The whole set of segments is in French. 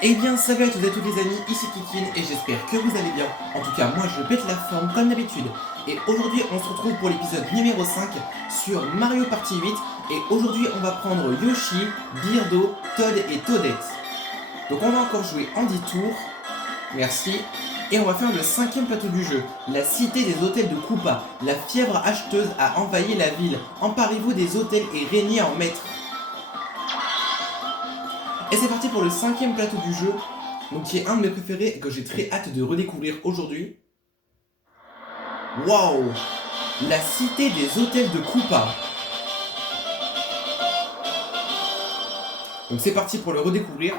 Eh bien, salut à toutes et à tous les amis, ici Kikin et j'espère que vous allez bien. En tout cas, moi je pète la forme comme d'habitude. Et aujourd'hui, on se retrouve pour l'épisode numéro 5 sur Mario Party 8. Et aujourd'hui, on va prendre Yoshi, Birdo, Toad et Toadette. Donc on va encore jouer en 10 tours. Merci. Et on va faire le cinquième plateau du jeu. La cité des hôtels de Koopa. La fièvre acheteuse a envahi la ville. Emparez-vous des hôtels et régnez en maître. Et c'est parti pour le cinquième plateau du jeu, donc qui est un de mes préférés et que j'ai très hâte de redécouvrir aujourd'hui. Waouh! La cité des hôtels de Koopa. Donc c'est parti pour le redécouvrir.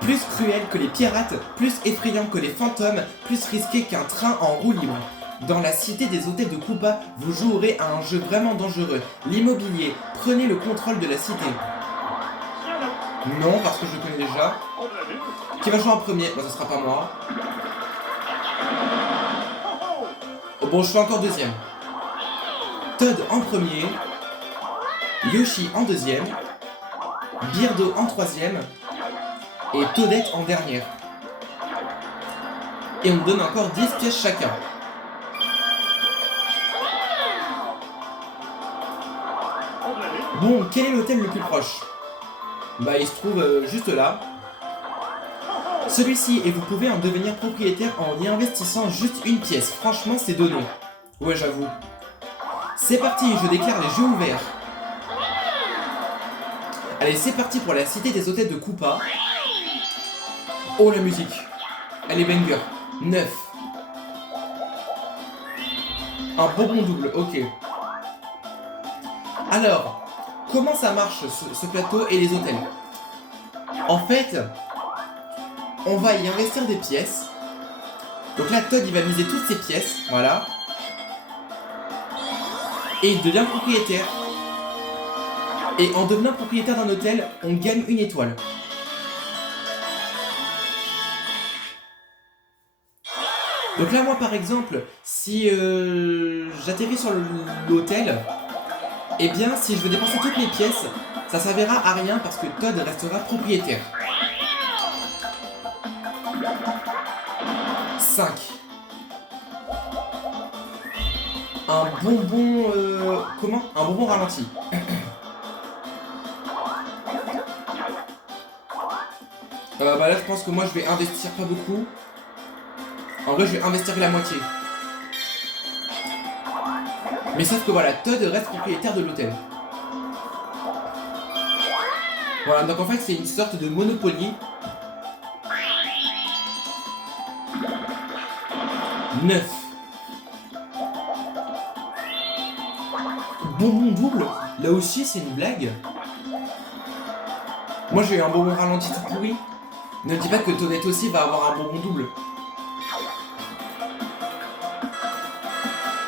Plus cruel que les pirates, plus effrayant que les fantômes, plus risqué qu'un train en roue libre. Dans la cité des hôtels de Koopa, vous jouerez à un jeu vraiment dangereux, l'immobilier. Prenez le contrôle de la cité. Non, parce que je le connais déjà. Qui va jouer en premier? Bah, ce sera pas moi. Oh, bon, je fais encore deuxième. Toad en premier. Yoshi en deuxième. Birdo en troisième. Et Toadette en dernière. Et on me donne encore 10 pièces chacun. Bon, quel est l'hôtel le plus proche? Bah, il se trouve juste là. Celui-ci, et vous pouvez en devenir propriétaire en y investissant juste une pièce. Franchement, c'est donné. Ouais, j'avoue. C'est parti, je déclare les jeux ouverts. Allez, c'est parti pour la cité des hôtels de Koopa. Oh, la musique. Elle est banger. 9. Un bonbon double, ok. Alors, comment ça marche ce plateau et les hôtels? En fait, on va y investir des pièces. Donc là, Toad, il va miser toutes ses pièces, voilà. Et il devient propriétaire. Et en devenant propriétaire d'un hôtel, on gagne une étoile. Donc là, moi, par exemple, si j'atterris sur l'hôtel, eh bien, si je veux dépenser toutes mes pièces, ça servira à rien parce que Toad restera propriétaire. 5. Un bonbon... comment? Un bonbon ralenti. Bah là, je pense que moi, je vais investir pas beaucoup. En vrai, je vais investir la moitié. Mais sauf que voilà, Toad reste propriétaire de l'hôtel. Voilà, donc en fait, c'est une sorte de Monopoly. 9. Bonbon double? Là aussi, c'est une blague. Moi, j'ai eu un bonbon ralenti tout pourri. Ne dis pas que Toadette aussi va avoir un bonbon double.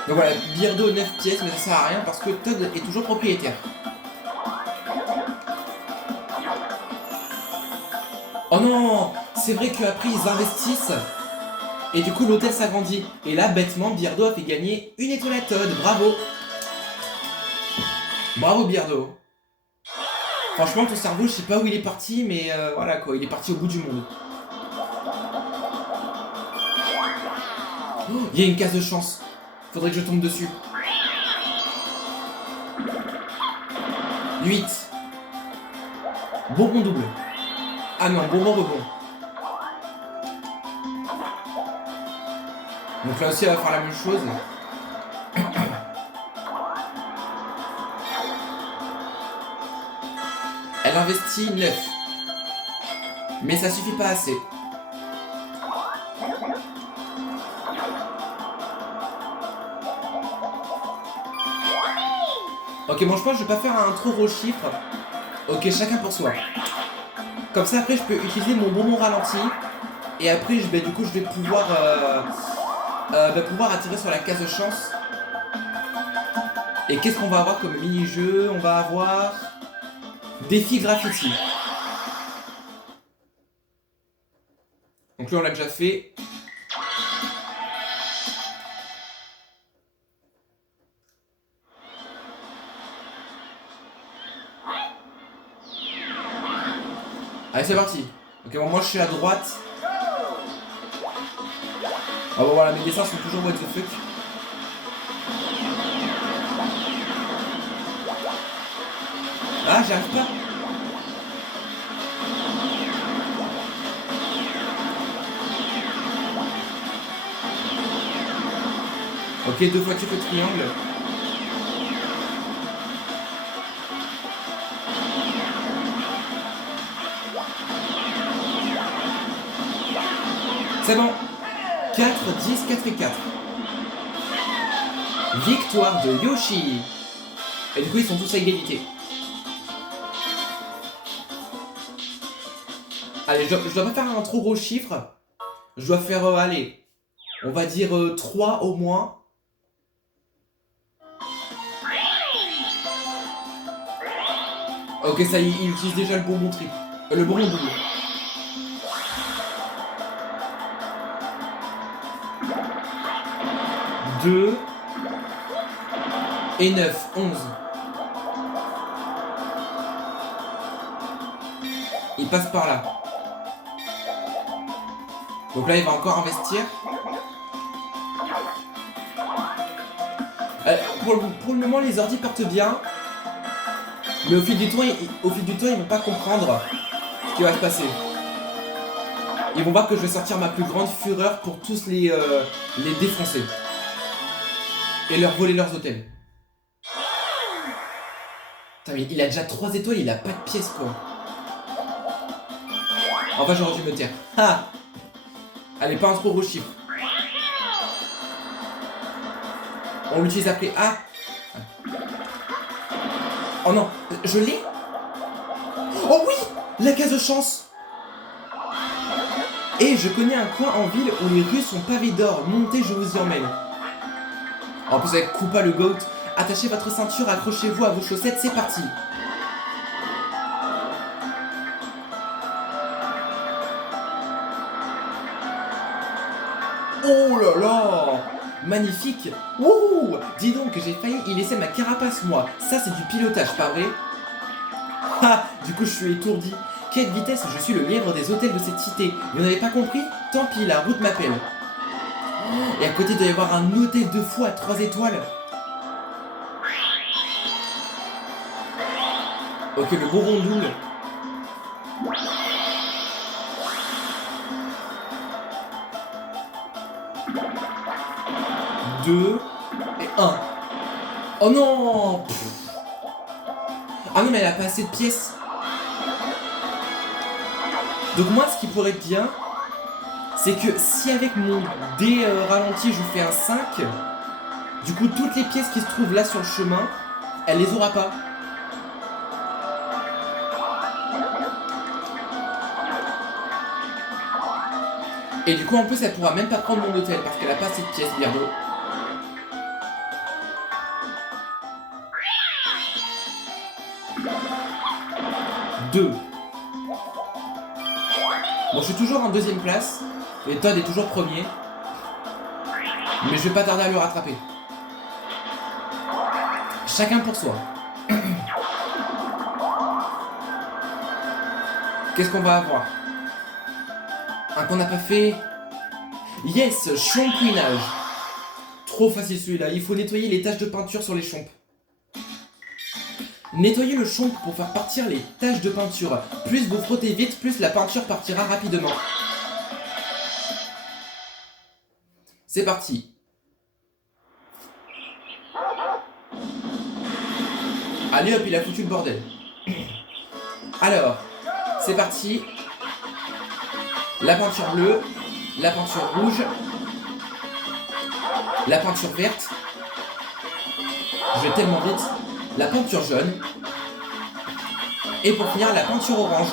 Donc voilà, Birdo 9 pièces, mais ça sert à rien parce que Toad est toujours propriétaire. Oh non, c'est vrai qu'après ils investissent et du coup l'hôtel s'agrandit. Et là, bêtement, Birdo a fait gagner une étoile à Toad. Bravo. Bravo Birdo. Franchement, ton cerveau, je sais pas où il est parti, mais voilà quoi, il est parti au bout du monde. Oh, il y a une case de chance. Faudrait que je tombe dessus. 8. Bonbon double. Ah non, bonbon rebond. Donc là aussi, elle va faire la même chose. Elle investit 9. Mais ça suffit pas assez. Ok, bon, je pense que je vais pas faire un trop gros chiffre. Ok, chacun pour soi. Comme ça, après, je peux utiliser mon bonbon ralenti. Et après, du coup, je vais pouvoir attirer sur la case de chance. Et qu'est-ce qu'on va avoir comme mini-jeu? On va avoir... Défi graffiti. Donc là, on l'a déjà fait. Allez, c'est parti. Ok, bon, moi je suis à droite. Ah bon, voilà, mes dessins sont toujours what the fuck. Ah, j'arrive pas. Ok, 2 fois tu fais triangle. C'est bon. 4, 10, 4 et 4. Victoire de Yoshi. Et du coup, ils sont tous à égalité. Allez, je dois pas faire un trop gros chiffre. Je dois faire, allez, on va dire 3 au moins. Ok, ça y est, il utilise déjà le bonbon triple. Le bonbon double. Deux et 9, 11. Il passe par là. Donc là, il va encore investir. Pour le moment, les ordis partent bien. Mais au fil du temps, ils vont pas comprendre ce qui va se passer. Ils vont voir que je vais sortir ma plus grande fureur pour tous les défoncer. Et leur voler leurs hôtels. Putain, mais il a déjà 3 étoiles, il a pas de pièces, quoi. Enfin, j'aurais dû me taire. Ah! Allez, pas un trop gros chiffre. On l'utilise après. Ah! Oh non, je l'ai? Oh oui! La case de chance! Et je connais un coin en ville où les rues sont pavées d'or. Montez, je vous y emmène. En plus, avec Koopa le Goat, attachez votre ceinture, accrochez-vous à vos chaussettes, c'est parti! Oh là là! Magnifique! Wouhou! Dis donc, j'ai failli y laisser ma carapace, moi. Ça, c'est du pilotage, pas vrai? Ah! Du coup, je suis étourdi. Quelle vitesse! Je suis le lièvre des hôtels de cette cité. Vous n'avez pas compris? Tant pis, la route m'appelle. Et à côté, il doit y avoir un hôtel de fou à 3 étoiles. Ok, le bonbon double. Deux et 1. Oh non! Ah non, mais elle a pas assez de pièces. Donc moi, ce qui pourrait être bien, c'est que si avec mon dé ralenti, je fais un 5, du coup, toutes les pièces qui se trouvent là sur le chemin, elle les aura pas. Et du coup, en plus, elle pourra même pas prendre mon hôtel parce qu'elle a pas assez de pièces, Birdo. Deux. Bon, je suis toujours en deuxième place. Et Todd est toujours premier. Mais je vais pas tarder à le rattraper. Chacun pour soi. Qu'est-ce qu'on va avoir? Un qu'on n'a pas fait. Yes, shampouinage. Trop facile celui-là. Il faut nettoyer les taches de peinture sur les chompes. Nettoyez le chomp pour faire partir les taches de peinture. Plus vous frottez vite, plus la peinture partira rapidement. C'est parti. Allez hop, il a foutu le bordel. Alors, c'est parti. La peinture bleue, la peinture rouge, la peinture verte. Je vais tellement vite. La peinture jaune. Et pour finir, la peinture orange.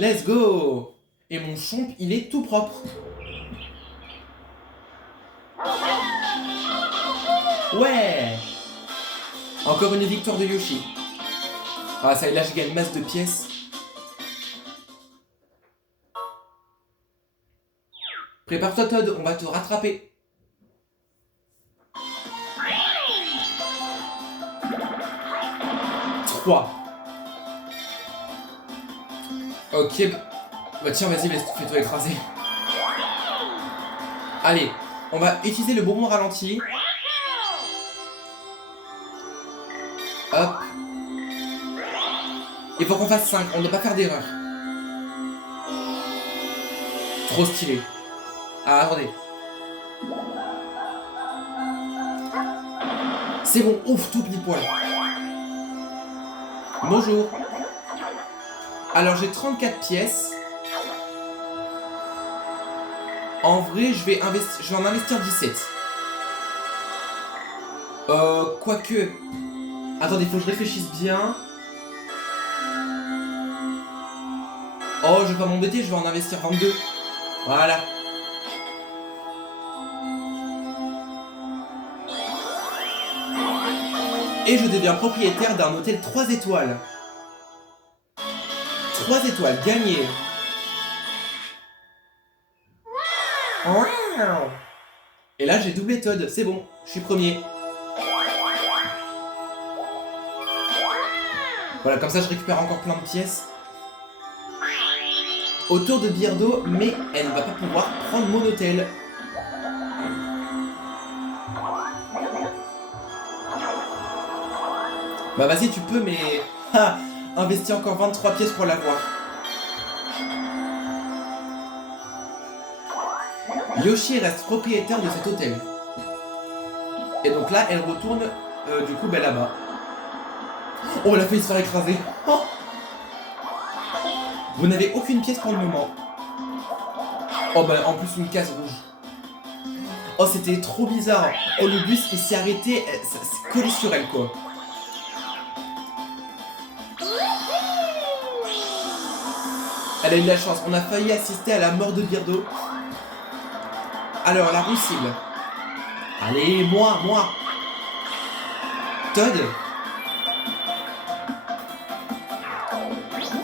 Let's go! Et mon chomp, il est tout propre. Ouais! Encore une victoire de Yoshi. Ah, ça y est, là, je gagne masse de pièces. Prépare-toi, Todd, on va te rattraper. Ok, bah tiens, vas-y, fais-toi écraser. Allez, on va utiliser le bonbon ralenti. Hop. Il faut qu'on fasse 5, on ne doit pas faire d'erreur. Trop stylé. Ah, attendez. C'est bon, ouf, tout pile poil. Bonjour. Alors, j'ai 34 pièces. En vrai, je vais en investir 17. Quoique... Attendez, faut que je réfléchisse bien. Oh, je vais pas m'embêter, je vais en investir 22. Voilà. Et je deviens propriétaire d'un hôtel 3 étoiles. 3 étoiles, gagné. Et là, j'ai doublé Todd, c'est bon, je suis premier. Voilà, comme ça, je récupère encore plein de pièces. Autour de Birdo, mais elle ne va pas pouvoir prendre mon hôtel. Bah vas-y, tu peux, mais... Ha, investis encore 23 pièces pour l'avoir. Yoshi reste propriétaire de cet hôtel. Et donc là, elle retourne, du coup, ben là-bas. Oh, elle a failli se faire écraser. Oh, vous n'avez aucune pièce pour le moment. Oh, bah en plus, une case rouge. Oh, c'était trop bizarre. Oh, le bus, il s'est arrêté, ça s'est collé sur elle, quoi. Elle a eu de la chance, on a failli assister à la mort de Birdo. Alors, la roue cible. Allez, moi. Todd.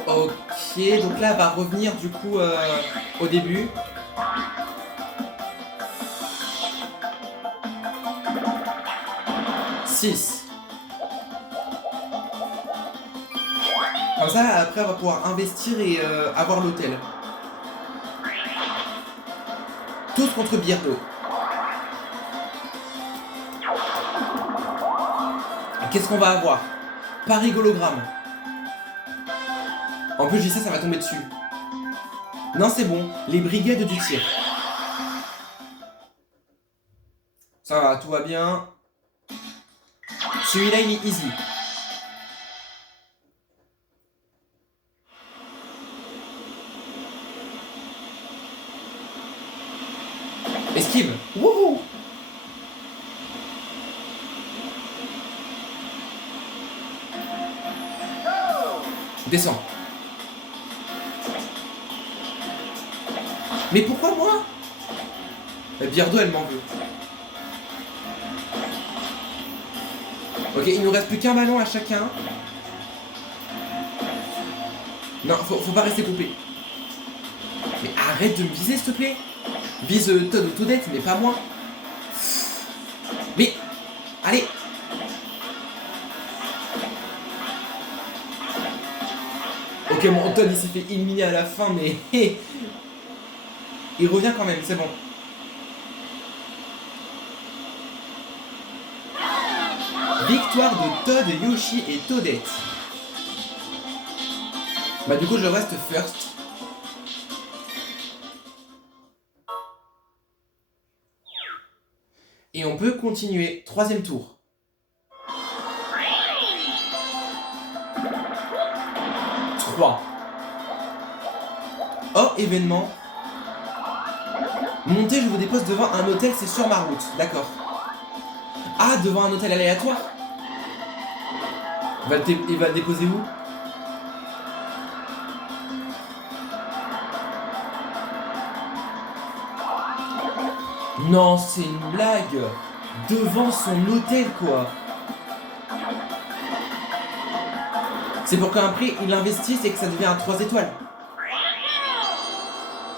Ok, donc là, elle va revenir du coup au début. Six. Comme ça, après, on va pouvoir investir et avoir l'hôtel. Tous contre Birdo. Qu'est-ce qu'on va avoir? Paris hologramme. En plus, je dis ça, ça va tomber dessus. Non, c'est bon. Les brigades du tir. Ça va, tout va bien. Celui-là, il est easy. Esquive. Wouhou. Descends. Mais pourquoi moi? Birdo, elle m'en veut. Ok, il nous reste plus qu'un ballon à chacun. Non, faut pas rester coupé. Mais arrête de me viser, s'il te plaît. Vise Todd ou Toadette, mais pas moi. Mais, allez. Ok, mon Todd, il s'est fait éliminer à la fin, mais... il revient quand même, c'est bon. Victoire de Todd, Yoshi et Toadette. Bah du coup, je reste first. Et on peut continuer. Troisième tour. Trois. Oh, événement. Montez, je vous dépose devant un hôtel, c'est sur ma route. D'accord. Ah, devant un hôtel aléatoire. Il va le déposer où? Non, c'est une blague. Devant son hôtel, quoi. C'est pour qu'après, il investisse et que ça devient un 3 étoiles.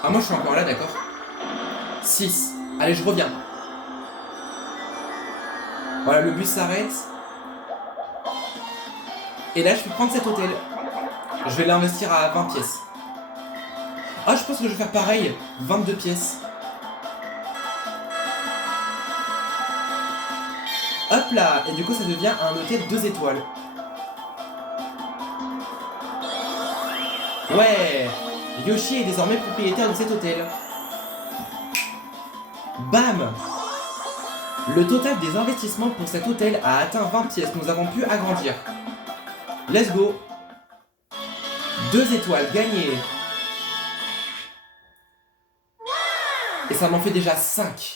Ah, moi, je suis encore là, d'accord. 6. Allez, je reviens. Voilà, le bus s'arrête. Et là, je peux prendre cet hôtel. Je vais l'investir à 20 pièces. Ah, je pense que je vais faire pareil. 22 pièces. Hop là. Et du coup, ça devient un hôtel 2 étoiles. Ouais. Yoshi est désormais propriétaire de cet hôtel. Bam. Le total des investissements pour cet hôtel a atteint 20 pièces. Nous avons pu agrandir. Let's go. 2 étoiles gagnées. Et ça m'en fait déjà 5.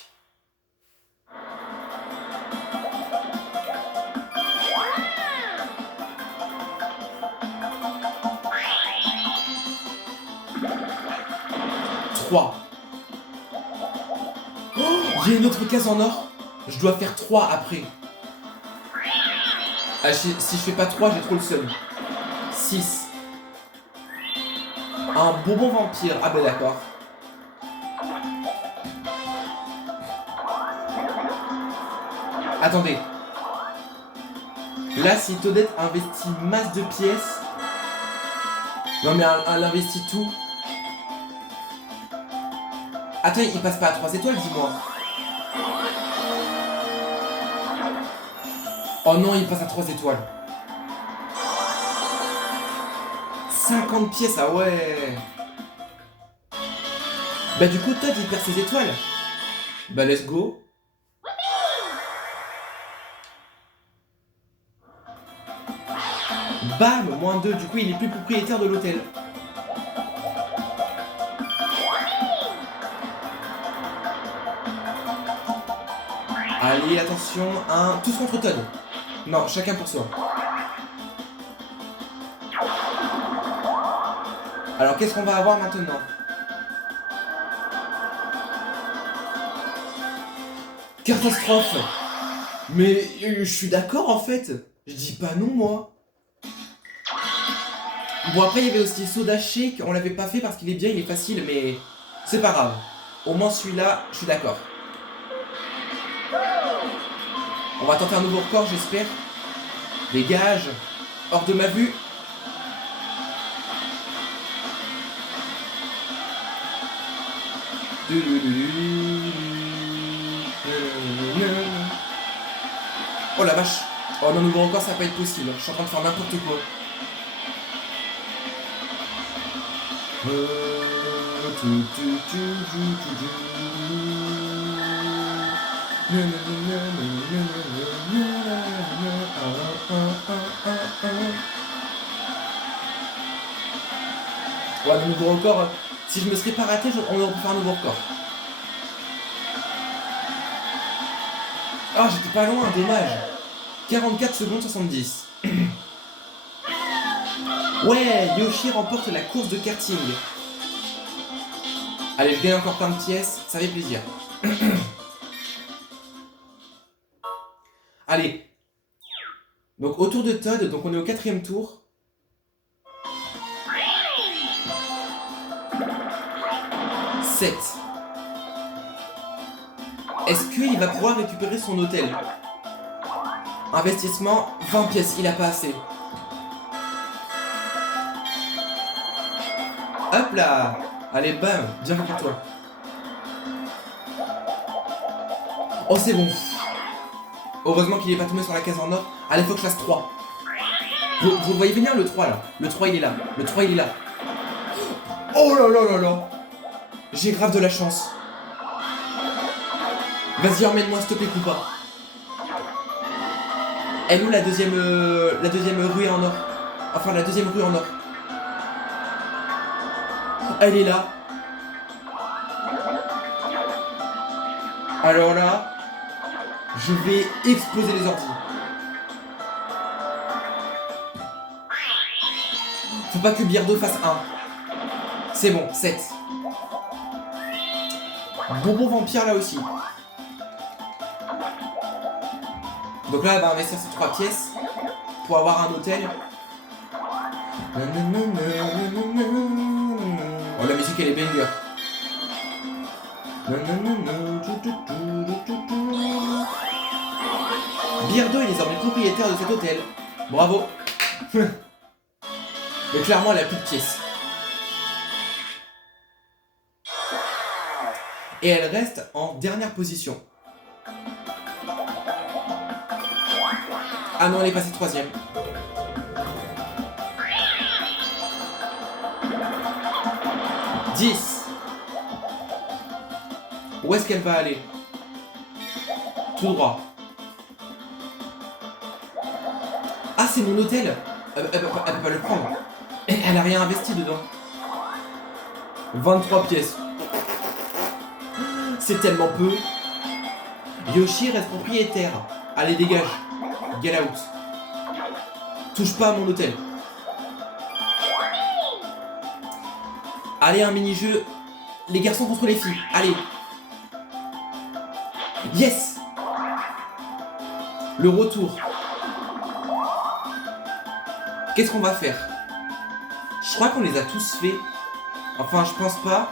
Oh, il y a une autre case en or. Je dois faire 3 après. Ah, si je fais pas 3, j'ai trop le seum. 6. Un bonbon vampire. Ah ben d'accord. Attendez. Là, si Toadette investit masse de pièces... Non mais elle investit tout. Attends, il passe pas à 3 étoiles, dis-moi. Oh non, il passe à 3 étoiles. 50 pièces, ah ouais. Bah du coup, Toad, il perd ses étoiles. Bah let's go. Bam, moins 2, du coup, il est plus propriétaire de l'hôtel. Allez, attention, tous contre Toad. Non, chacun pour soi. Alors, qu'est-ce qu'on va avoir maintenant? Catastrophe. Mais je suis d'accord, en fait. Je dis pas non, moi. Bon, après, il y avait aussi Soda Shake. On l'avait pas fait parce qu'il est bien, il est facile, mais c'est pas grave. Au moins, celui-là, je suis d'accord. On va tenter un nouveau record, j'espère. Dégage. Hors de ma vue. Oh la vache. Oh non, nouveau record, ça va pas être possible. Je suis en train de faire n'importe quoi. Ouais, le nouveau record, si je me serais pas raté, on aurait pu faire un nouveau record. Ah, j'étais pas loin, dommage. 44 secondes 70. Ouais, Yoshi remporte la course de karting. Allez, je gagne encore plein de pièces, ça fait plaisir. Allez. Donc autour de Toad, donc on est au 4e tour. Est-ce qu'il va pouvoir récupérer son hôtel? Investissement, 20 pièces, il a pas assez. Hop là. Allez, bam, bien fait pour toi. Oh, c'est bon. Heureusement qu'il est pas tombé sur la case en or. Allez, faut que je fasse 3. Vous voyez venir le 3 là. Le 3 il est là. Le 3 il est là. Oh là là là là. J'ai grave de la chance. Vas-y, emmène-moi s'il te plaît, Koopa. Elle est où la deuxième rue en or? Enfin, la deuxième rue en or. Elle est là. Alors là, je vais exploser les ordi. Faut pas que Birdo fasse 1. C'est bon, 7. Bonbon vampire là aussi. Donc là, elle va investir ses 3 pièces pour avoir un hôtel. Oh, la musique elle est banger. Birdo est désormais propriétaire de cet hôtel. Bravo. Mais clairement, elle a plus de pièces. Et elle reste en dernière position. Ah non, elle est passée 3ème. « 10. Où est-ce qu'elle va aller? Tout droit. Ah, c'est mon hôtel. Elle peut pas le prendre. Elle a rien investi dedans. 23 pièces. C'est tellement peu. Yoshi reste propriétaire. Allez, dégage. Get out. Touche pas à mon hôtel. Allez, un mini-jeu. Les garçons contre les filles. Allez. Yes. Le retour. Qu'est-ce qu'on va faire? Je crois qu'on les a tous fait. Enfin, je pense pas.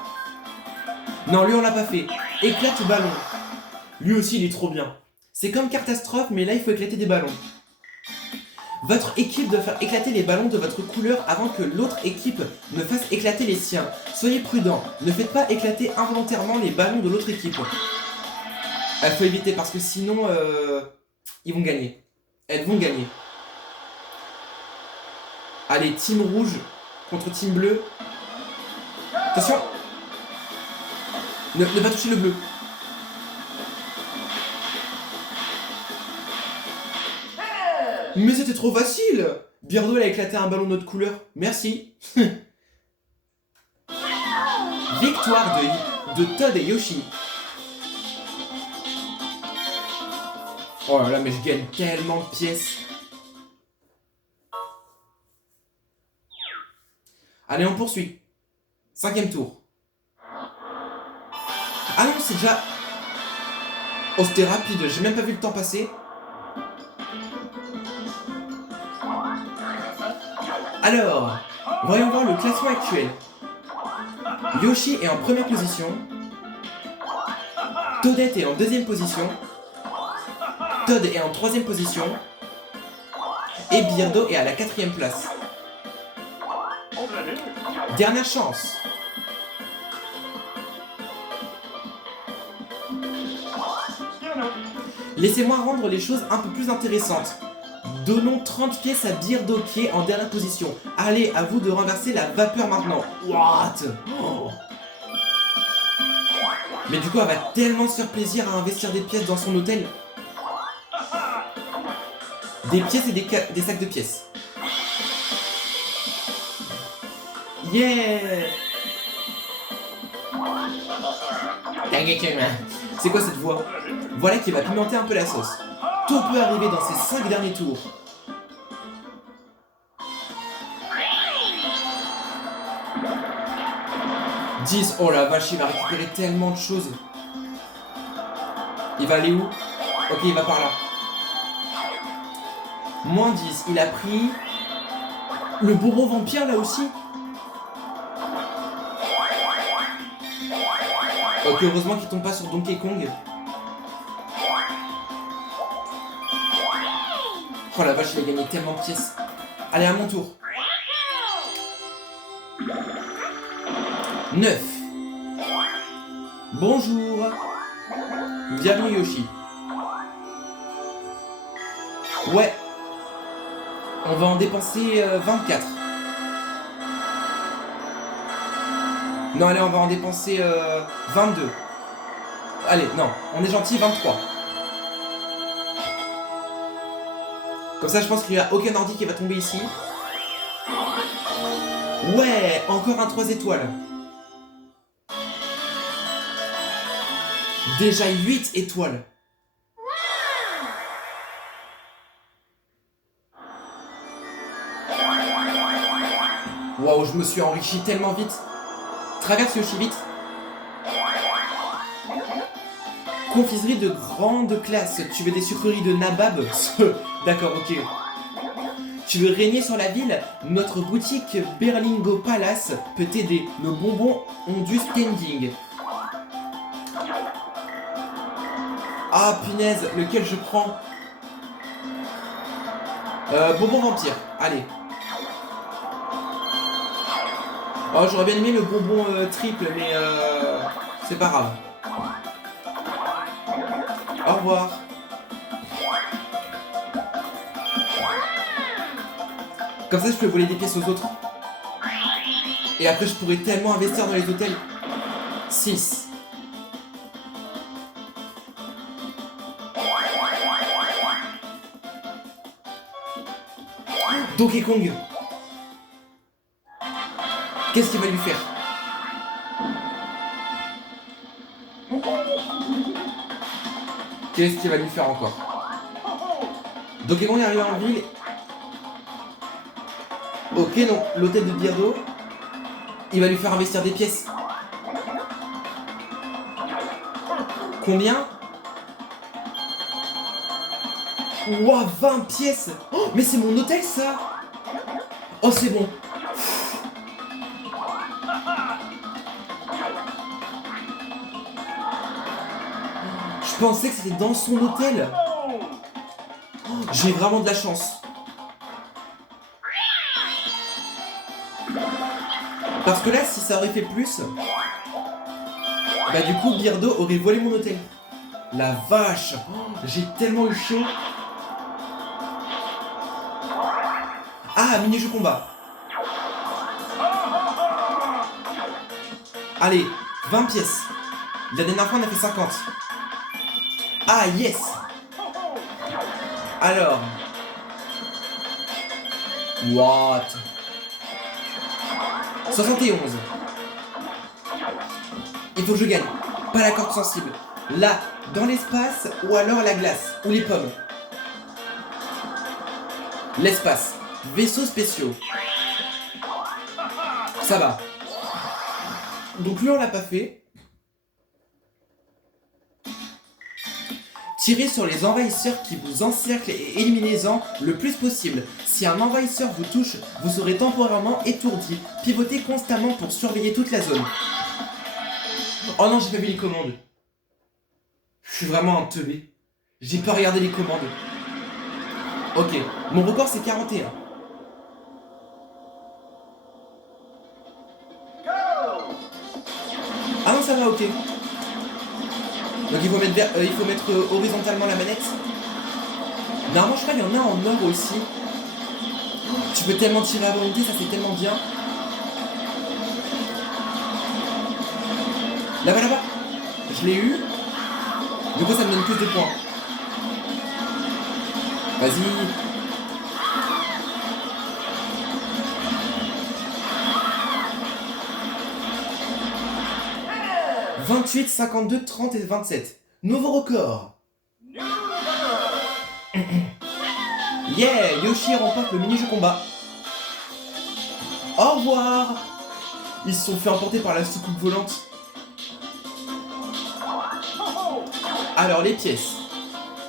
Non, lui, on l'a pas fait. Éclate le ballon. Lui aussi, il est trop bien. C'est comme Catastrophe, mais là, il faut éclater des ballons. Votre équipe doit faire éclater les ballons de votre couleur avant que l'autre équipe ne fasse éclater les siens. Soyez prudents. Ne faites pas éclater involontairement les ballons de l'autre équipe. Il faut éviter parce que sinon, ils vont gagner. Elles vont gagner. Allez, team rouge contre team bleu. Attention. Ne pas toucher le bleu. Mais c'était trop facile. Birdo, elle a éclaté un ballon de notre couleur. Merci. Victoire de Todd et Yoshi. Oh là là, mais je gagne tellement de pièces. Allez, on poursuit. 5ème tour. Ah non, c'est déjà... Oh, c'était rapide. J'ai même pas vu le temps passer. Alors, voyons voir le classement actuel. Yoshi est en première position. Toadette est en 2ème position. Todd est en 3ème position. Et Birdo est à la 4ème place. Dernière chance. Laissez-moi rendre les choses un peu plus intéressantes. Donnons 30 pièces à Birdo qui est en dernière position. Allez, à vous de renverser la vapeur maintenant. What? Oh. Mais du coup, elle va tellement se faire plaisir à investir des pièces dans son hôtel. Des pièces et des sacs de pièces. Yeah! C'est quoi cette voix? Voilà qui va pimenter un peu la sauce. Tout peut arriver dans ces 5 derniers tours. « 10, oh la vache, il va récupérer tellement de choses. Il va aller où? Ok, il va par là. Moins 10, il a pris... Le bonbon vampire là aussi. Ok, heureusement qu'il tombe pas sur Donkey Kong. Oh la vache, il a gagné tellement de pièces. Allez, à mon tour. 9. Bonjour. Bienvenue Yoshi. Ouais. On va en dépenser 24. Non, allez, on va en dépenser 22. Allez, non, on est gentil, 23. Comme ça, je pense qu'il n'y a aucun ordi qui va tomber ici. Ouais, encore un 3 étoiles. Déjà 8 étoiles. Waouh, je me suis enrichi tellement vite. Traverse Yoshi vite. Confiserie de grande classe. Tu veux des sucreries de nabab? D'accord, ok. Tu veux régner sur la ville? Notre boutique Berlingo Palace peut t'aider. Nos bonbons ont du standing. Ah, punaise, lequel je prends? Bonbon vampire, allez. Oh, j'aurais bien aimé le bonbon triple, mais c'est pas grave. Au revoir. Comme ça, je peux voler des pièces aux autres. Et après, je pourrais tellement investir dans les hôtels. 6. Donkey Kong. Qu'est-ce qu'il va lui faire? Qu'est-ce qu'il va lui faire encore? Donkey Kong est arrivé en ville. Ok, non, l'hôtel de Birdo. Il va lui faire investir des pièces. Combien? Ouah, 20 pièces. Oh, mais c'est mon hôtel, ça. Oh, c'est bon. Je pensais que c'était dans son hôtel. Oh, j'ai vraiment de la chance. Parce que là, si ça aurait fait plus, bah du coup, Birdo aurait volé mon hôtel. La vache. Oh, j'ai tellement eu chaud. Ah, mini-jeu combat. Allez, 20 pièces. La dernière fois, on a fait 50. Ah, yes. Alors. What? 71. Il faut que je gagne. Pas la corde sensible. Là, dans l'espace, ou alors la glace, ou les pommes. L'espace. Vaisseaux spéciaux. Ça va. Donc lui, on l'a pas fait. Tirez sur les envahisseurs qui vous encerclent et éliminez-en le plus possible. Si un envahisseur vous touche, vous serez temporairement étourdi. Pivotez constamment pour surveiller toute la zone. Oh non, j'ai pas vu les commandes. Je suis vraiment un teubé. J'ai pas regardé les commandes. Ok, mon record c'est 41. Ah non, ça va, ok. Donc il faut mettre horizontalement la manette. Normalement, je crois qu'il y en a en or aussi. Tu peux tellement tirer à volonté, ça c'est tellement bien. Là-bas, là-bas. Je l'ai eu. Du coup, ça me donne plus de points. Vas-y. « 28, 52, 30 et 27. Nouveau record. Yeah, Yoshi remporte le mini-jeu combat. Au revoir. Ils se sont fait emporter par la soucoupe volante. Alors, les pièces.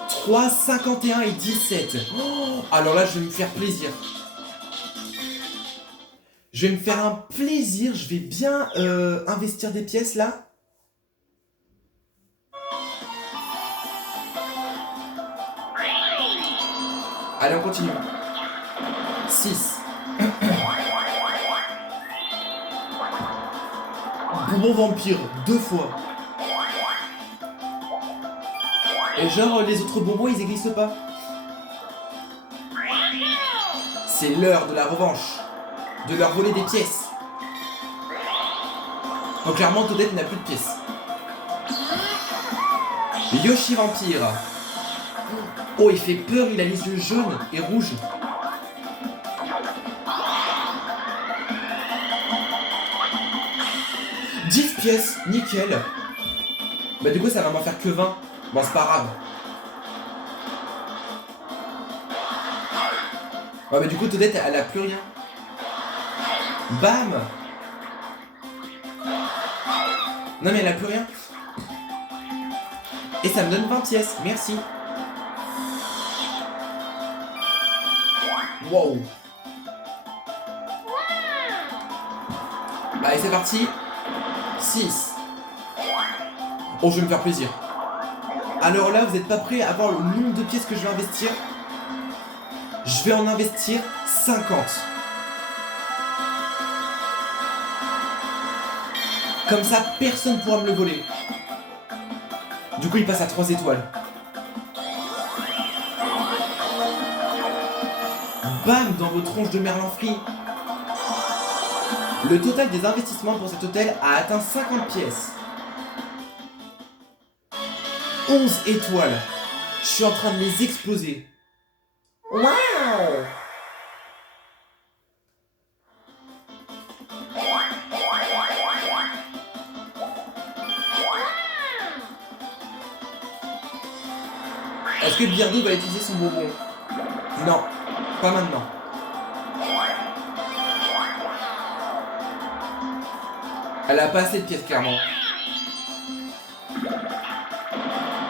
3, 51 et 17. Oh, alors là, je vais me faire plaisir. Je vais me faire un plaisir. Je vais bien investir des pièces, là. Allez, on continue. 6. Bonbon vampire, 2 fois. Et genre, les autres bonbons, ils n'existent pas. C'est l'heure de la revanche. De leur voler des pièces. Donc clairement, Toadette n'a plus de pièces. Yoshi vampire. Oh, il fait peur, il a les yeux jaunes et rouges. « 10 pièces, nickel. » Bah du coup, ça va m'en faire que 20. Bon, c'est pas grave. Ouais, bah du coup, Toadette, elle a plus rien. Bam. Non, mais elle a plus rien. Et ça me donne 20 pièces, merci. Wow. Allez, c'est parti. 6. Oh, je vais me faire plaisir. Alors là, vous n'êtes pas prêts à voir le nombre de pièces que je vais investir? Je vais en investir 50. Comme ça, personne ne pourra me le voler. Du coup, il passe à 3 étoiles. Bam, dans vos tronches de merlan frit. Le total des investissements pour cet hôtel a atteint 50 pièces. 11 étoiles. Je suis en train de les exploser. Waouh! Est-ce que Birdo va utiliser son bonbon? Non, pas maintenant. Elle a pas assez de pièces, clairement.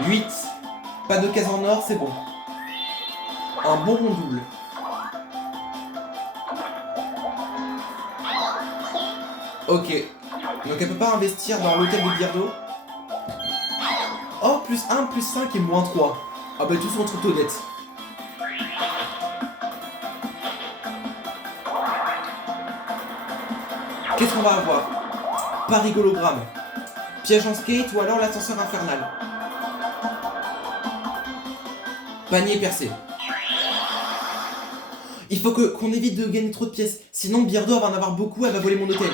8. Pas de case en or, c'est bon. Un bonbon double. Ok. Donc elle peut pas investir dans l'hôtel de Birdo. Oh, plus 1, plus 5 et moins 3. Ah bah tous sont trop honnêtes. Qu'est-ce qu'on va avoir? Paris hologramme, piège en skate ou alors l'ascenseur infernal. Panier percé. Il faut qu'on évite de gagner trop de pièces, sinon Birdo va en avoir beaucoup, elle va voler mon hôtel.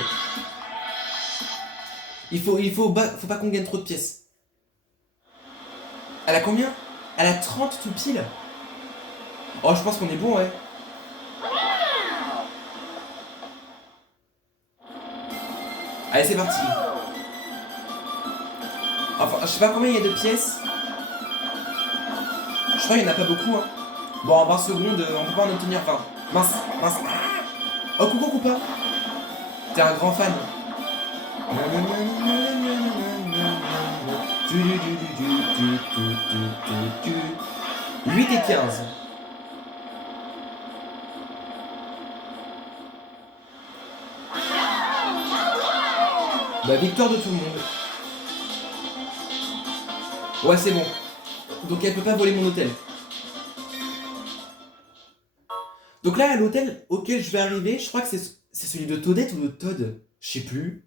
Il faut pas qu'on gagne trop de pièces. Elle a combien? Elle a 30 tout pile. Oh, je pense qu'on est bon, ouais. Allez, c'est parti. Enfin, je sais pas combien il y a de pièces. Je crois qu'il n'y en a pas beaucoup, hein. Bon, en 20 secondes, on peut pas en obtenir 20. Mince, mince. Oh, coucou, Coupa. T'es un grand fan. 8 et 15. Bah, victoire de tout le monde. Ouais, c'est bon. Donc elle peut pas voler mon hôtel. Donc là, à l'hôtel auquel je vais arriver, je crois que c'est celui de Toadette ou de Todd. Je sais plus.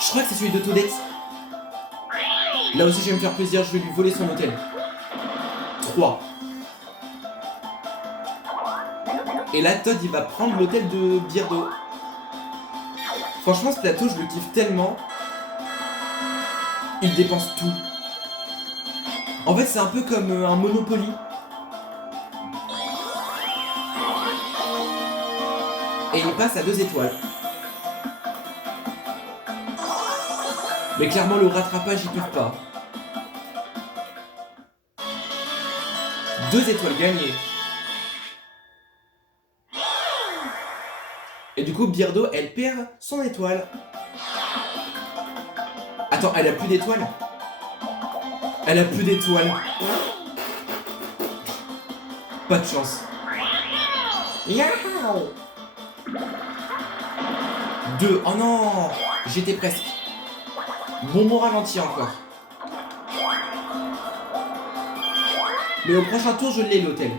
Je crois que c'est celui de Toadette. Là aussi, je vais me faire plaisir, je vais lui voler son hôtel. 3. Et là, Todd, il va prendre l'hôtel de Birdo. Franchement, ce plateau, je le kiffe tellement. Il dépense tout. En fait, c'est un peu comme un Monopoly. Et il passe à 2 étoiles. Mais clairement, le rattrapage, ils peuvent pas. 2 étoiles gagnées. Et du coup, Birdo, elle perd son étoile. Attends, elle a plus d'étoiles? Elle a plus d'étoiles. Pas de chance. Yahoo! 2. Oh non! J'étais presque. Bonbon ralenti encore. Mais au prochain tour, je l'ai l'hôtel.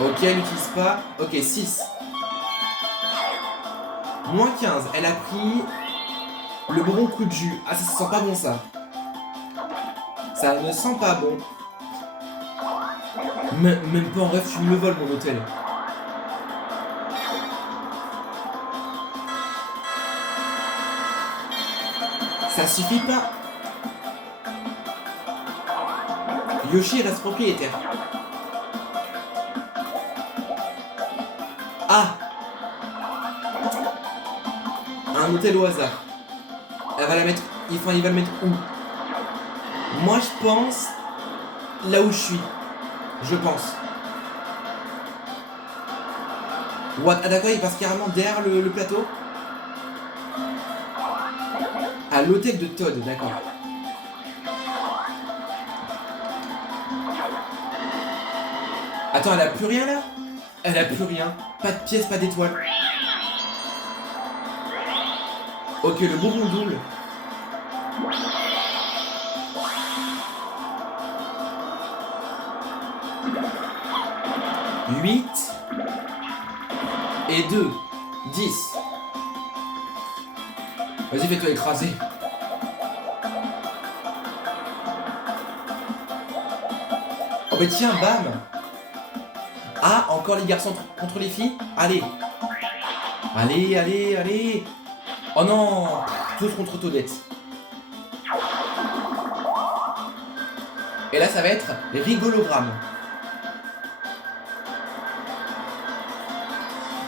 Ok, elle n'utilise pas. Ok, 6. Moins 15. Elle a pris le bonbon coup de jus. Ah, ça sent pas bon, ça. Ça ne sent pas bon. Même pas en rêve, tu me le voles, mon hôtel. Ça suffit pas. Yoshi reste propriétaire. Ah! Un hôtel au hasard. Elle va la mettre... il va le mettre où? Moi, je pense... là où je suis. Je pense. What? Ah d'accord, il passe carrément derrière le plateau. À l'hôtel de Todd, d'accord. Attends, elle a plus rien là? Elle a plus rien. Pas de pièces, pas d'étoiles. Ok, le bonbon double. « 8 et 2. 10. Vas-y, fais-toi écraser. bah tiens, bam. Ah, encore les garçons contre les filles. Allez. Allez, allez, allez. Oh non. Tous contre Toadette. Et là, ça va être rigologramme.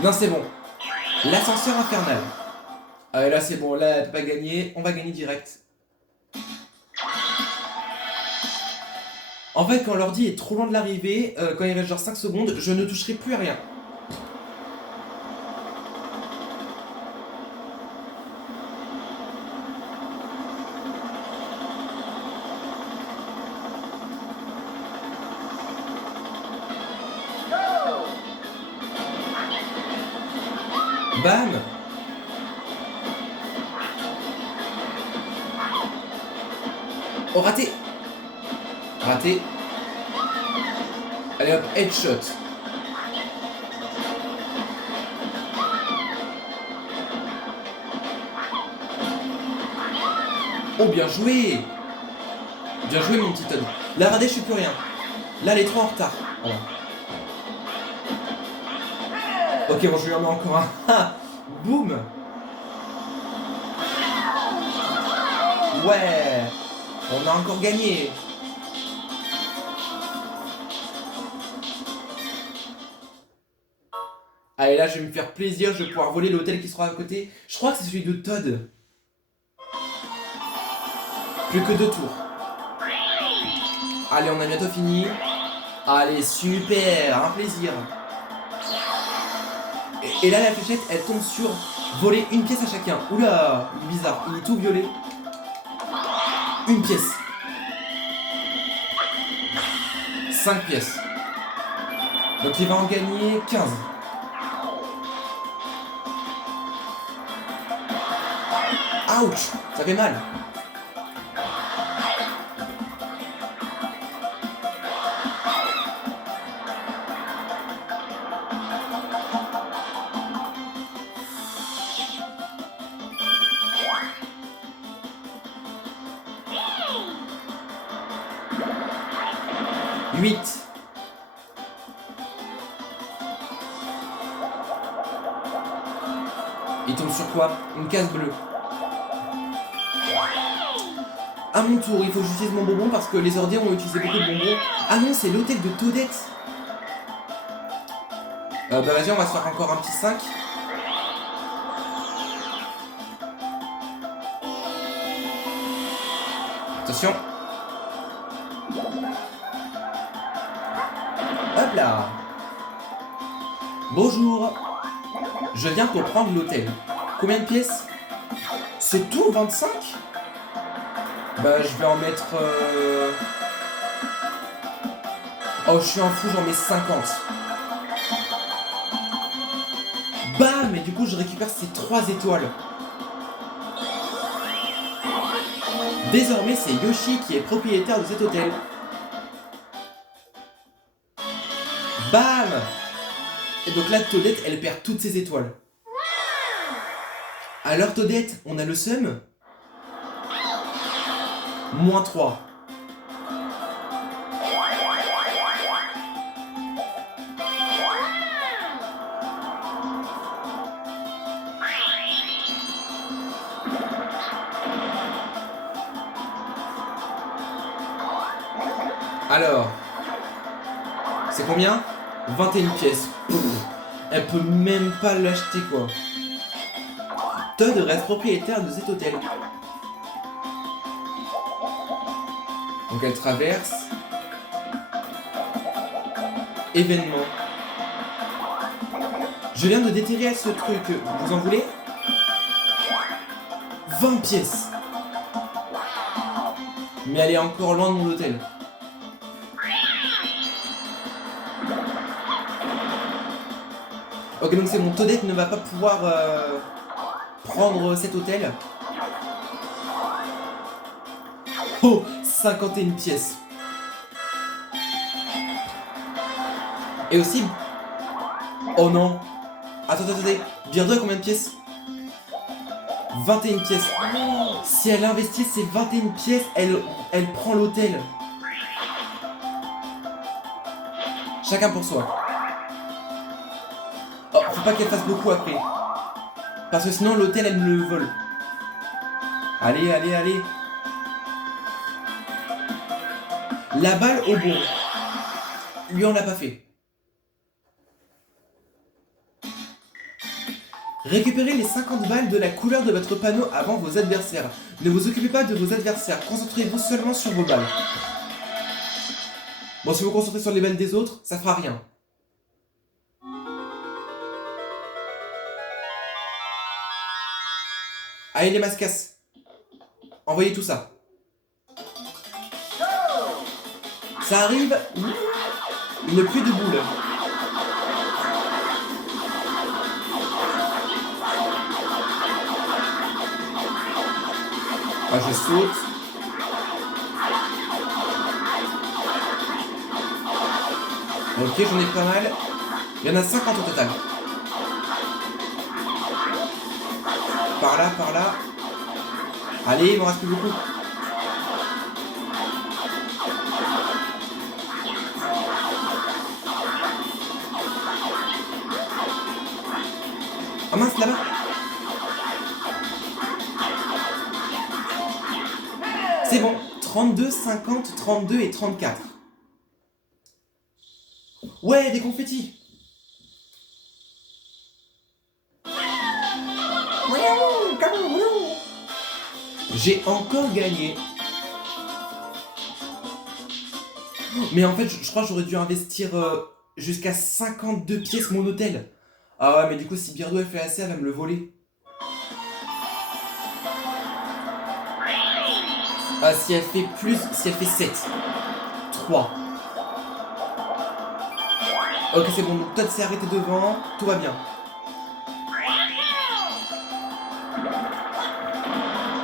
Non, c'est bon. L'ascenseur infernal. Ah, et là, c'est bon. Là, elle peut pas gagner. On va gagner direct. En fait, quand l'ordi est trop loin de l'arrivée, quand il reste genre 5 secondes, je ne toucherai plus à rien. Bam. Oh, raté. Raté. Allez hop, headshot. Oh, bien joué. Bien joué, mon petit Todd. Là, radé, je suis plus rien. Là, elle est trop en retard. Voilà. Ok, bon, je lui en mets encore un. Ah, boum. Ouais. On a encore gagné. Allez, là, je vais me faire plaisir. Je vais pouvoir voler l'hôtel qui sera à côté. Je crois que c'est celui de Todd. Plus que 2 tours. Allez, on a bientôt fini. Allez, super. Un plaisir. Et là, la fléchette, elle tombe sur voler une pièce à chacun. Oula, bizarre. Il est tout violet. Une pièce. 5 pièces. Donc il va en gagner 15. Ouch, ça fait mal. Huit. Il tombe sur quoi? Une case bleue. À mon tour, il faut que j'utilise mon bonbon parce que les ordi ont utilisé beaucoup de bonbons. Ah non, c'est l'hôtel de Toadette. Bah vas-y, on va se faire encore un petit 5. Attention. Hop là. Bonjour. Je viens pour prendre l'hôtel. Combien de pièces? C'est tout, 25? Bah je vais en mettre... Oh, je suis un fou, j'en mets 50. Bam. Et du coup, je récupère ces 3 étoiles. Désormais, c'est Yoshi qui est propriétaire de cet hôtel. Bam. Et donc là, Toadette, elle perd toutes ses étoiles. Alors Toadette, on a le seum. Moins 3. Alors, c'est combien? 21 pièces. Pff, elle peut même pas l'acheter quoi. Todd reste propriétaire de cet hôtel. Donc elle traverse. Événement. Je viens de déterrer ce truc. Vous en voulez? 20 pièces. Mais elle est encore loin de mon hôtel. Ok, donc c'est bon, Toadette ne va pas pouvoir prendre cet hôtel. Oh, 51 pièces. Et aussi... Oh non. Attendez. Birdo a combien de pièces? 21 pièces. Si elle investit ces 21 pièces, elle prend l'hôtel. Chacun pour soi. Oh, faut pas qu'elle fasse beaucoup après. Parce que sinon l'hôtel elle me le vole. Allez, allez, allez. La balle au bon. Lui on l'a pas fait. Récupérez les 50 balles de la couleur de votre panneau avant vos adversaires. Ne vous occupez pas de vos adversaires, concentrez-vous seulement sur vos balles. Bon, si vous vous concentrez sur les balles des autres, ça fera rien. Allez les mascasses. Envoyez tout ça. Ça arrive. Une pluie de boules. Ah, je saute. Ok, j'en ai pas mal. Il y en a 50 au total. Par là, par là. Allez, il m'en reste plus beaucoup. Ah mince, là-bas. C'est bon. 32, 50, 32 et 34. Ouais, des confettis. J'ai encore gagné. Mais en fait, je crois que j'aurais dû investir jusqu'à 52 pièces mon hôtel. Ah ouais, mais du coup, si Birdo elle fait assez, elle va me le voler. Ah, si elle fait plus, si elle fait 7. 3. Ok, c'est bon, donc Todd s'est arrêté devant, tout va bien.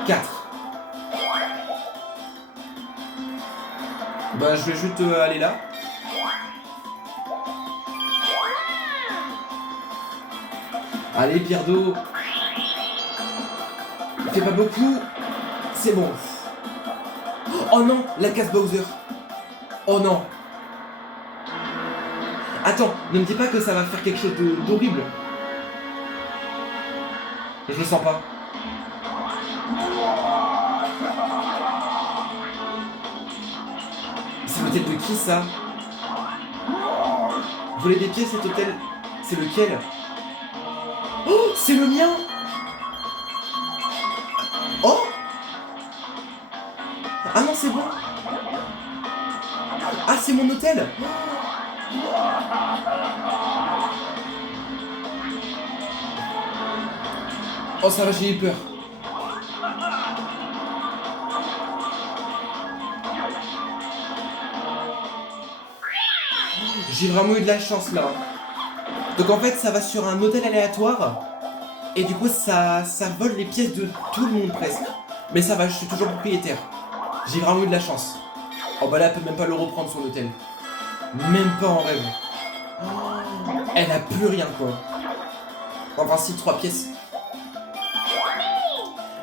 4. Bah, je vais juste aller là. Allez, Birdo. Il fait pas beaucoup. C'est bon. Oh non, la case Bowser. Oh non. Attends, ne me dis pas que ça va faire quelque chose d'horrible. Je le sens pas. C'est l'hôtel de qui ça? Voler des pièces, cet hôtel, c'est lequel? Oh, c'est le mien! Oh! Ah non, c'est bon! Ah, c'est mon hôtel! Oh, ça va, j'ai eu peur. J'ai vraiment eu de la chance là. Donc en fait, ça va sur un hôtel aléatoire. Et du coup, ça vole les pièces de tout le monde presque. Mais ça va, je suis toujours propriétaire. J'ai vraiment eu de la chance. Oh bah là, elle peut même pas le reprendre son hôtel. Même pas en rêve. Oh, elle a plus rien quoi. Enfin si, 3 pièces.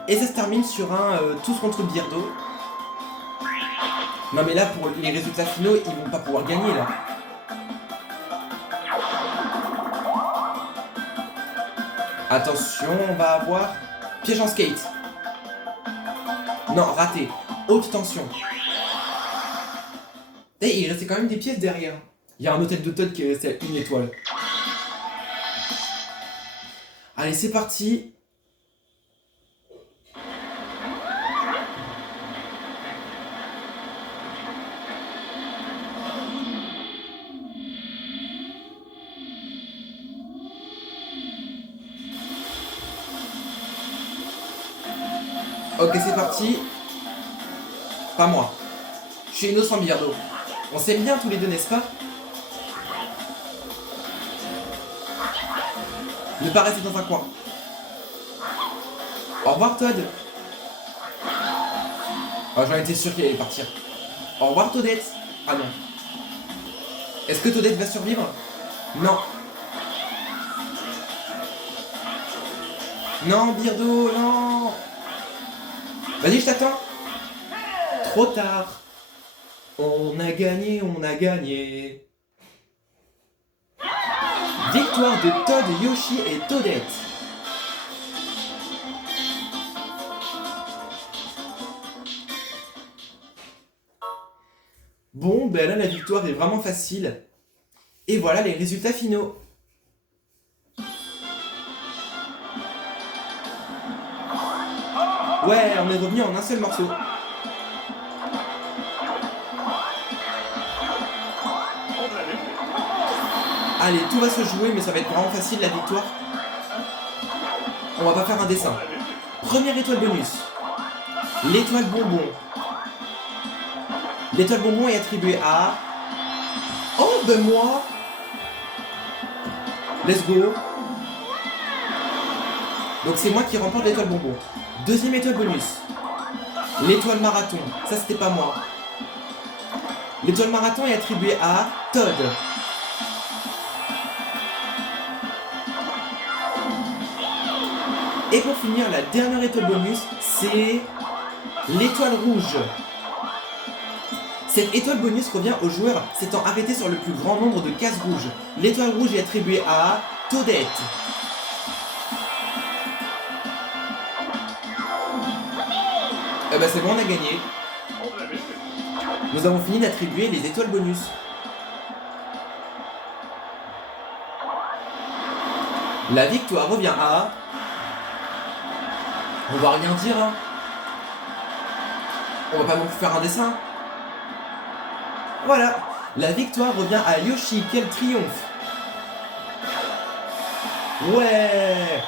Et ça se termine sur un tous contre Birdo. Non mais là, pour les résultats finaux, ils vont pas pouvoir gagner là. Attention, on va avoir piège en skate. Non, raté. Haute tension. Et il restait quand même des pièces derrière. Il y a un hôtel de Todd qui est resté à 1 étoile. Allez, c'est parti. Ok, c'est parti. Pas moi. Je suis innocent, Birdo. On s'aime bien tous les deux, n'est-ce pas? Ne pas rester dans un coin. Au revoir, Todd. Oh, j'en étais sûr qu'il allait partir. Au revoir, Toadette. Ah non. Est-ce que Toadette va survivre? Non. Non, Birdo, non. Vas-y, je t'attends. Trop tard. On a gagné, on a gagné. Victoire de Todd, Yoshi et Toadette. Bon, ben là la victoire est vraiment facile. Et voilà les résultats finaux. Ouais, on est revenu en un seul morceau. Allez, tout va se jouer, mais ça va être vraiment facile la victoire. On va pas faire un dessin. Première étoile bonus. L'étoile bonbon. L'étoile bonbon est attribuée à... Oh, ben moi. Let's go. Donc c'est moi qui remporte l'étoile bonbon. Deuxième étoile bonus. L'étoile marathon. Ça, c'était pas moi. L'étoile marathon est attribuée à Todd. Et pour finir, la dernière étoile bonus, c'est l'étoile rouge. Cette étoile bonus revient au joueur s'étant arrêté sur le plus grand nombre de cases rouges. L'étoile rouge est attribuée à Toadette. Eh ben c'est bon, on a gagné. Nous avons fini d'attribuer les étoiles bonus. La victoire revient à... On va rien dire, hein. On va pas non plus faire un dessin. Voilà, la victoire revient à Yoshi, quel triomphe. Ouais,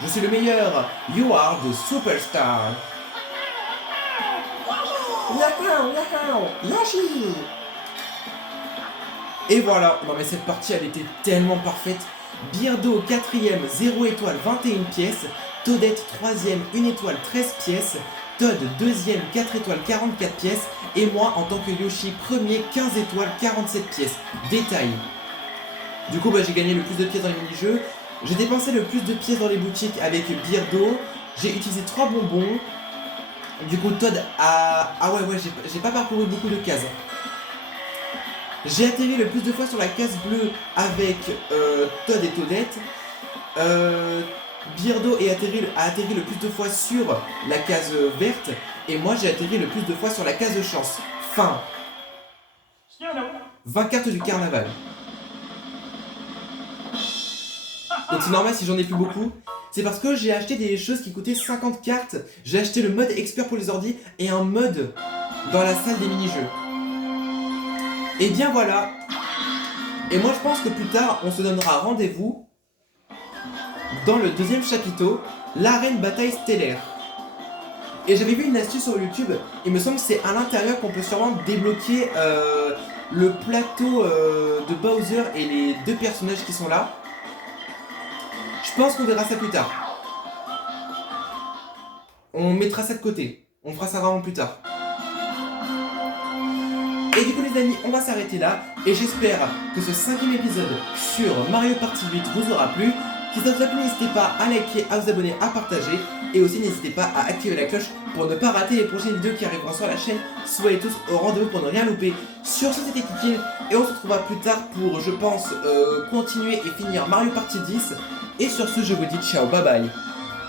je suis le meilleur. You are the superstar. Yoshi. Et voilà, non mais cette partie elle était tellement parfaite. Beardo 4ème, 0 étoile, 21 pièces. Toadette 3ème, 1 étoile, 13 pièces. Todd 2ème, 4 étoiles, 44 pièces. Et moi, en tant que Yoshi, premier, 15 étoiles, 47 pièces. Détail. Du coup, j'ai gagné le plus de pièces dans les mini-jeux. J'ai dépensé le plus de pièces dans les boutiques avec Beardo. J'ai utilisé 3 bonbons. Du coup, Todd a... Ah ouais, j'ai pas parcouru beaucoup de cases. J'ai atterri le plus de fois sur la case bleue avec Todd et Toadette. Beardo a atterri le plus de fois sur la case verte. Et moi, j'ai atterri le plus de fois sur la case chance. Fin. 20 cartes du carnaval. Donc c'est normal si j'en ai plus beaucoup. C'est parce que j'ai acheté des choses qui coûtaient 50 cartes. J'ai acheté le mode expert pour les ordis et un mode dans la salle des mini-jeux. Et bien voilà. Et moi je pense que plus tard on se donnera rendez-vous dans le deuxième chapiteau, l'arène bataille stellaire. Et j'avais vu une astuce sur YouTube, il me semble que c'est à l'intérieur qu'on peut sûrement débloquer le plateau de Bowser et les 2 personnages qui sont là. Je pense qu'on verra ça plus tard. On mettra ça de côté. On fera ça vraiment plus tard. Et du coup les amis, on va s'arrêter là. Et j'espère que ce 5e épisode sur Mario Party 8 vous aura plu. Si ça vous a plu, n'hésitez pas à liker, à vous abonner, à partager. Et aussi n'hésitez pas à activer la cloche pour ne pas rater les prochaines vidéos qui arriveront sur la chaîne. Soyez tous au rendez-vous pour ne rien louper. Sur ce, c'était Kikil. Et on se retrouvera plus tard pour, je pense, continuer et finir Mario Party 10. Et sur ce, je vous dis ciao, bye bye.